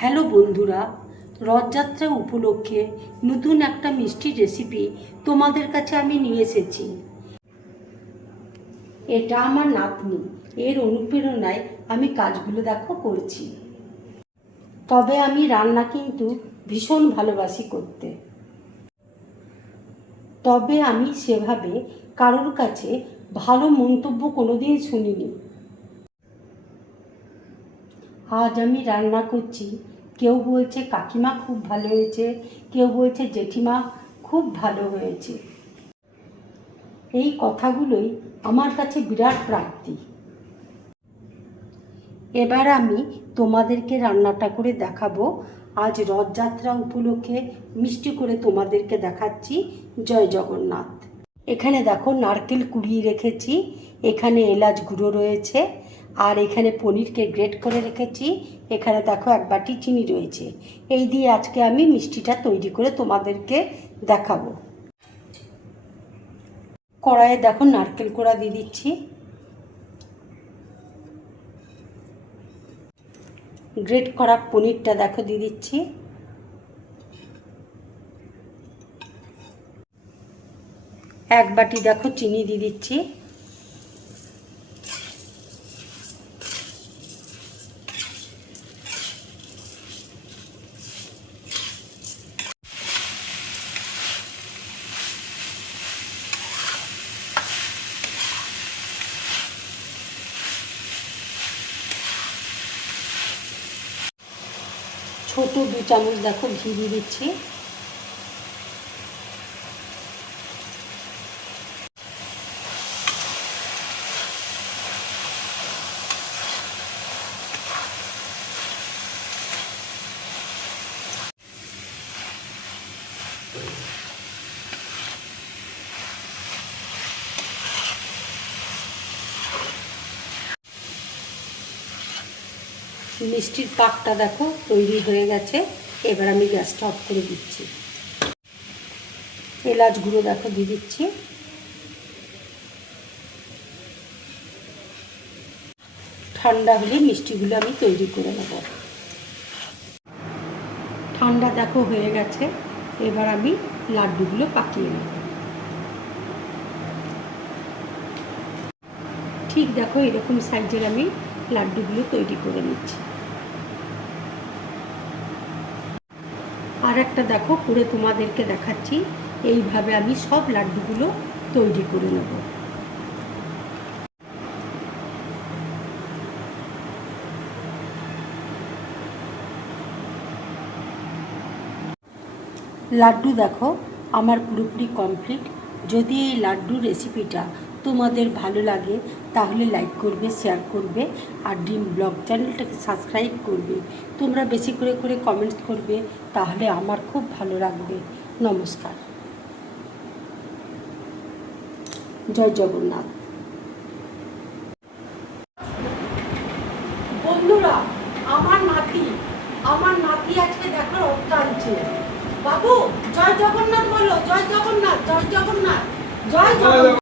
Hello বন্ধুরা, রথযাত্রা উপলক্ষে নতুন একটা মিষ্টির রেসিপি তোমাদের কাছে আমি নিয়ে এসেছি। এটা আমার নাতনি, এর অনুপ্রেরণায় আমি কাজগুলো করছি। তবে আমি রান্না কিন্তু ভীষণ ভালোবাসি করতে। তবে আমি সেভাবে কারোর কাছে ভালো মন্তব্য কোনোদিন শুনিনি। আজ আমি রান্না করছি, কেউ বলছে কাকিমা খুব ভালো হয়েছে, কেউ বলছে জেঠিমা খুব ভালো হয়েছে। এই কথাগুলোই আমার কাছে বিরাট প্রাপ্তি। এবার আমি তোমাদেরকে রান্নাটা করে দেখাবো। আজ রথযাত্রা উপলক্ষে মিষ্টি করে তোমাদেরকে দেখাচ্ছি। জয় জগন্নাথ। এখানে দেখো নারকেল কুড়িয়ে রেখেছি, এখানে এলাচ গুঁড়ো রয়েছে, আর এখানে পনিরকে গ্রেট করে রেখেছি। এখানে দেখো এক বাটি চিনি রয়েছে। এই দিয়ে আজকে আমি মিষ্টিটা তৈরি করে তোমাদেরকে দেখাবো। কড়াইয়ে দেখো নারকেল কোড়া দিয়ে দিচ্ছি, গ্রেট করা পনিরটা দেখো দিয়ে দিচ্ছি, এক বাটি দেখো চিনি দিয়ে দিচ্ছি, ছোট 2 চামচ দেখো ঘি দিয়ে দিচ্ছি, মিষ্টির পাকটা দেখো তৈরি হয়ে গেছে। এবার আমি গ্যাসটা অফ করে দিচ্ছি। এলাচ গুঁড়ো দেখো দিয়ে দিচ্ছি, ঠান্ডা হলে মিষ্টিগুলো আমি তৈরি করে নেব। ঠান্ডা দেখো হয়ে গেছে, এবার আমি লাড্ডুগুলো পাকিয়ে নেব। ঠিক দেখো এরকম সাইজের আমি লাড্ডুগুলো তৈরি করে নিচ্ছি। আর একটা দেখো করে তোমাদেরকে দেখাচ্ছি। এইভাবে আমি সব লাড্ডুগুলো তৈরি করে নেব। লাড্ডু দেখো আমার পুরোপুরি কমপ্লিট। যদি এই লাড্ডুর রেসিপিটা তোমাদের ভালো লাগে তাহলে লাইক করবে, শেয়ার করবে, আর ড্রিম ব্লগ চ্যানেলটাকে সাবস্ক্রাইব করবে। তোমরা বেশি করে করে কমেন্টস করবে, তাহলে আমার খুব ভালো লাগবে। নমস্কার। জয় জগন্নাথ। বন্ধুরা, আমার নাতি আজকে দেখো রথ টানছে। বাবু জয় জগন্নাথ বলো, জয় জগন্নাথ, জয় জগন্নাথ, জয় জগন্নাথ।